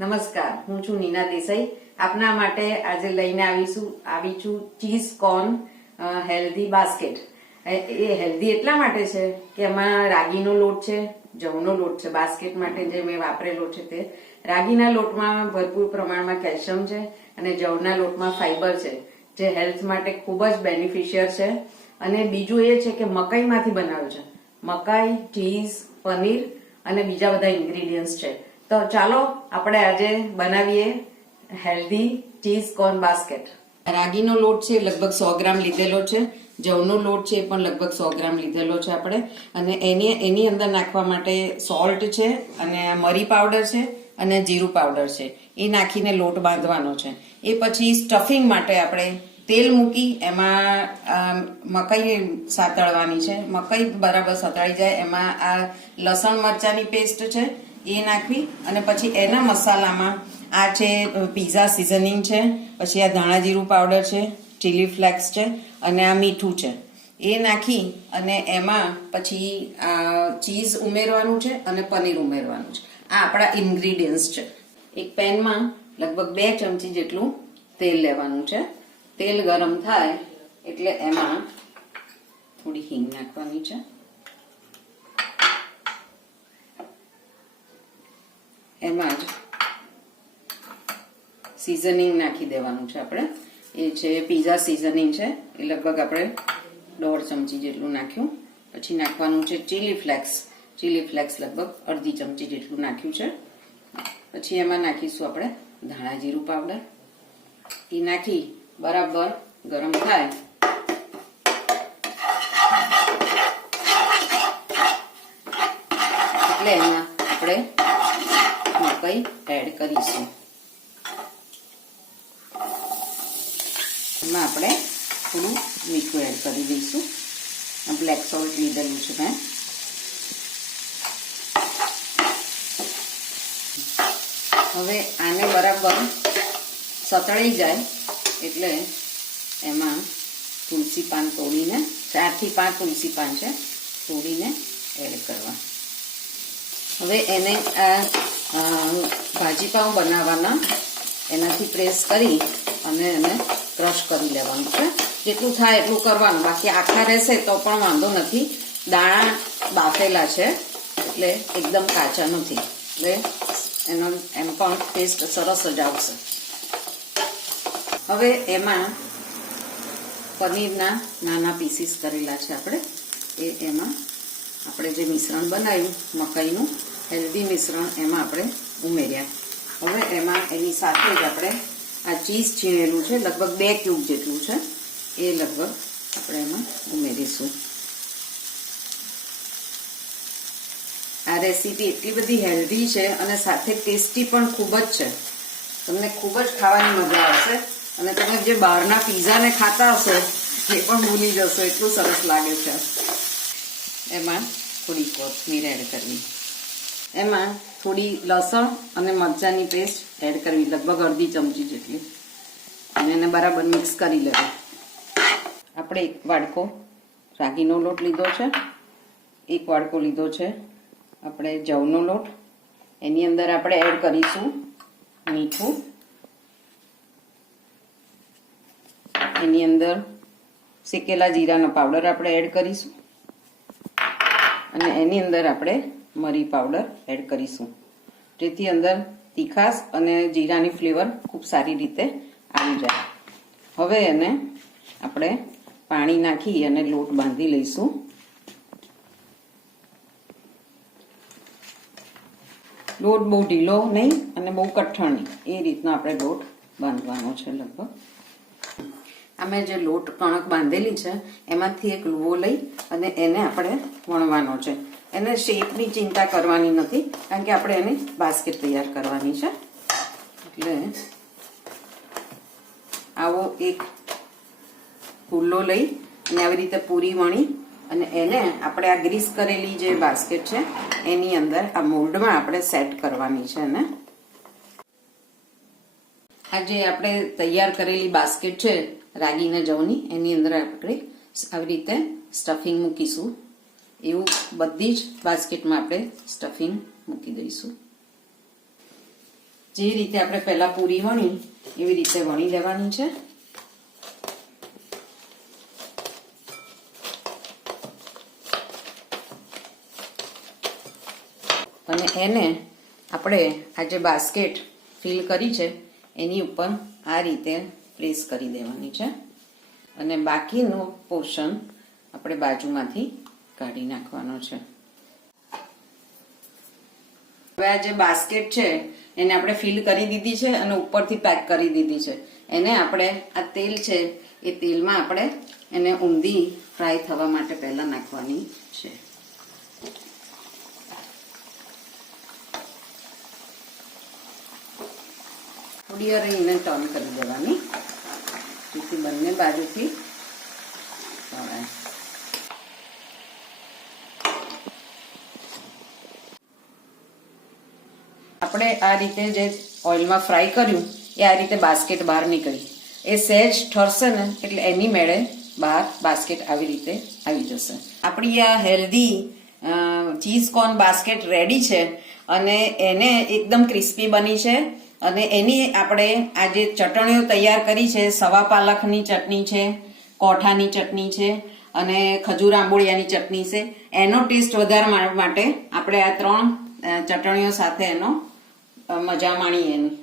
નમસ્કાર, હું છું નીના દેસાઈ. આપના માટે આજે લઈને આવી છું ચીઝ કોર્ન હેલ્ધી બાસ્કેટ. એ હેલ્ધી એટલા માટે છે કે એમાં રાગીનો લોટ છે, જવનો લોટ છે. બાસ્કેટ માટે જે મેં વાપરેલો છે તે રાગીના લોટમાં ભરપૂર પ્રમાણમાં કેલ્શિયમ છે અને જવના લોટમાં ફાઈબર છે, જે હેલ્થ માટે ખૂબ જ બેનિફિશિયર છે. અને બીજું એ છે કે મકાઈમાંથી બનાવ્યું છે. મકાઈ, ચીઝ, પનીર અને બીજા બધા ઇન્ગ્રેડિયન્ટ્સ છે. તો ચાલો આપણે આજે બનાવીએ હેલ્ધી ચીઝ કોર્ન બાસ્કેટ. રાગીનો લોટ છે લગભગ 100 ગ્રામ લીધેલો છે. જવનો લોટ છે એ પણ લગભગ 100 ગ્રામ લીધેલો છે આપણે. અને એની અંદર નાખવા માટે સોલ્ટ છે અને મરી પાવડર છે અને જીરું પાવડર છે. એ નાખીને લોટ બાંધવાનો છે. એ પછી સ્ટફિંગ માટે આપણે તેલ મૂકી એમાં મકાઈ સાતળવાની છે. મકાઈ બરાબર સતળાઈ જાય એમાં આ લસણ મરચાની પેસ્ટ છે એ નાખવી અને પછી એના મસાલામાં આ છે પીઝા સિઝનિંગ છે, પછી આ ધાણા જીરું પાવડર છે, ચીલી ફ્લેક્સ છે અને આ મીઠું છે. એ નાખી અને એમાં પછી ચીઝ ઉમેરવાનું છે અને પનીર ઉમેરવાનું છે. આ આપણા ઇન્ગ્રીડિયન્ટ્સ છે. એક પેનમાં લગભગ 2 ચમચી જેટલું તેલ લેવાનું છે. તેલ ગરમ થાય એટલે એમાં થોડી હિંગ નાખવાની છે. એમાં જ સિઝનિંગ નાખી દેવાનું છે આપણે. એ છે પીઝા સિઝનિંગ છે, એ લગભગ આપણે 1.5 ચમચી જેટલું નાખ્યું. પછી નાખવાનું છે ચીલી ફ્લેક્સ. ચીલી ફ્લેક્સ લગભગ અડધી ચમચી જેટલું નાખ્યું છે. પછી એમાં નાખીશું આપણે ધાણા જીરું પાવડર. એ નાખી બરાબર ગરમ થાય એટલે એમાં આપણે મકાઈ એડ કરીશું. એમાં આપણે થોડું મીઠું એડ કરી દઈશું. બ્લેક સોલ્ટ લીધેલું છે મેં. હવે આને બરાબર સતળાઈ જાય એટલે એમાં તુલસી પાન તોડીને 4 થી 5 તુલસી પાન છે તોડીને એડ કરવા. હવે એને ભાજી પાઉં બનાવવાના એનાથી પ્રેસ કરી અને એને ક્રશ કરી લેવાનું છે. જેટલું થાય એટલું કરવાનું, બાકી આખા રહેશે તો પણ વાંધો નથી. દાણા બાફેલા છે એટલે એકદમ કાચા નથી, એટલે એનો એમ પણ ટેસ્ટ સરસ જ આવશે. હવે એમાં પનીરના નાના પીસીસ કરેલા છે આપણે, એમાં આપણે જે મિશ્રણ બનાવ્યું મકાઈનું હેલ્ધી મિશ્રણ એમાં આપણે ઉમેર્યા. હવે એમાં એની સાથે જ આપણે આ ચીઝ છીણેલું છે લગભગ 2 ક્યુબ જેટલું છે, એ લગભગ આપણે એમાં ઉમેરીશું. આ રેસીપી એટલી બધી હેલ્ધી છે અને સાથે ટેસ્ટી પણ ખૂબ જ છે. તમને ખૂબ જ ખાવાની મજા આવશે અને તમે જે બહારના પીઝાને ખાતા હશો એ પણ ભૂલી જશો, એટલું સરસ લાગે છે. એમાં થોડી કોથમીર એડ કરવી. એમાં થોડી લસણ અને મરચાની પેસ્ટ એડ કરવી, લગભગ અડધી ચમચી જેટલી, અને એને બરાબર મિક્સ કરી લેવું. આપણે 1 વાડકો રાગીનો લોટ લીધો છે, 1 વાડકો લીધો છે આપણે જવનો લોટ. એની અંદર આપણે એડ કરીશું મીઠું. એની અંદર શેકેલા જીરાનો પાવડર આપણે એડ કરીશું અને એની અંદર આપણે મરી પાવડર એડ કરીશું, જેથી અંદર તીખાશ અને જીરાની ફ્લેવર ખૂબ સારી રીતે આવી જાય. હવે એને આપણે પાણી નાખી અને લોટ બાંધી લઈશું. લોટ બહુ ઢીલો નહીં અને બહુ કઠણ નહીં, એ રીતનો આપણે લોટ બાંધવાનો છે. લગભગ અમે જે લોટ કણક બાંધેલી છે એમાંથી એક લુવો લઈ અને એને આપણે વણવાનો છે. એને શેપની ચિંતા કરવાની નથી, કારણ કે આપણે એની બાસ્કેટ તૈયાર કરવાની છે. એટલે આવો એક પુલ્લો લઈ અને આવી રીતે પૂરી વણી અને એને આપણે આ ગ્રીસ કરેલી જે બાસ્કેટ છે એની અંદર આ મોલ્ડમાં આપણે સેટ કરવાની છે. અને આ જે આપણે તૈયાર કરેલી બાસ્કેટ છે રાગીના જવની, એની અંદર આપણે આવી રીતે સ્ટફિંગ મૂકીશું. એવું બધી જ બાસ્કેટમાં આપણે સ્ટફિંગ મૂકી દઈશું. જે રીતે આપણે પહેલા પૂરી વણી એવી રીતે વણી લેવાની છે. અને એને આપણે આ જે બાસ્કેટ ફિલ કરી છે એની ઉપર આ રીતે પ્લેસ કરી દેવાની છે અને બાકીનો પોર્શન આપણે બાજુમાંથી કાઢી નાખવાનો છે. હવે આ જે બાસ્કેટ છે એને આપણે ફિલ કરી દીધી છે અને ઉપરથી પેક કરી દીધી છે. એને આપણે આ તેલ છે એ તેલમાં આપણે એને ઊંધી ફ્રાય થવા માટે પહેલા નાખવાની છે. થોડી વાર એને ટર્ન કરી દેવાની જેથી બંને બાજુથી તળાય. આપણે આ રીતે જે ઓઇલમાં ફ્રાય કર્યું એ આ રીતે બાસ્કેટ બહાર નીકળી. એ સહેજ ઠરશે ને એટલે એની મેળે બહાર બાસ્કેટ આવી રીતે આવી જશે. આપણી આ healthy cheese corn basket ready છે અને એને એકદમ ક્રિસ્પી બની છે. અને એની આપણે આ જે ચટણીઓ તૈયાર કરી છે, સવા પાલકની ચટણી છે, કોઠાની ચટણી છે અને ખજૂર આંબોળિયાની ચટણી છે, એનો ટેસ્ટ વધારવા માટે આપણે આ 3 ચટણીઓ સાથે એનો મજા માણીએ એની.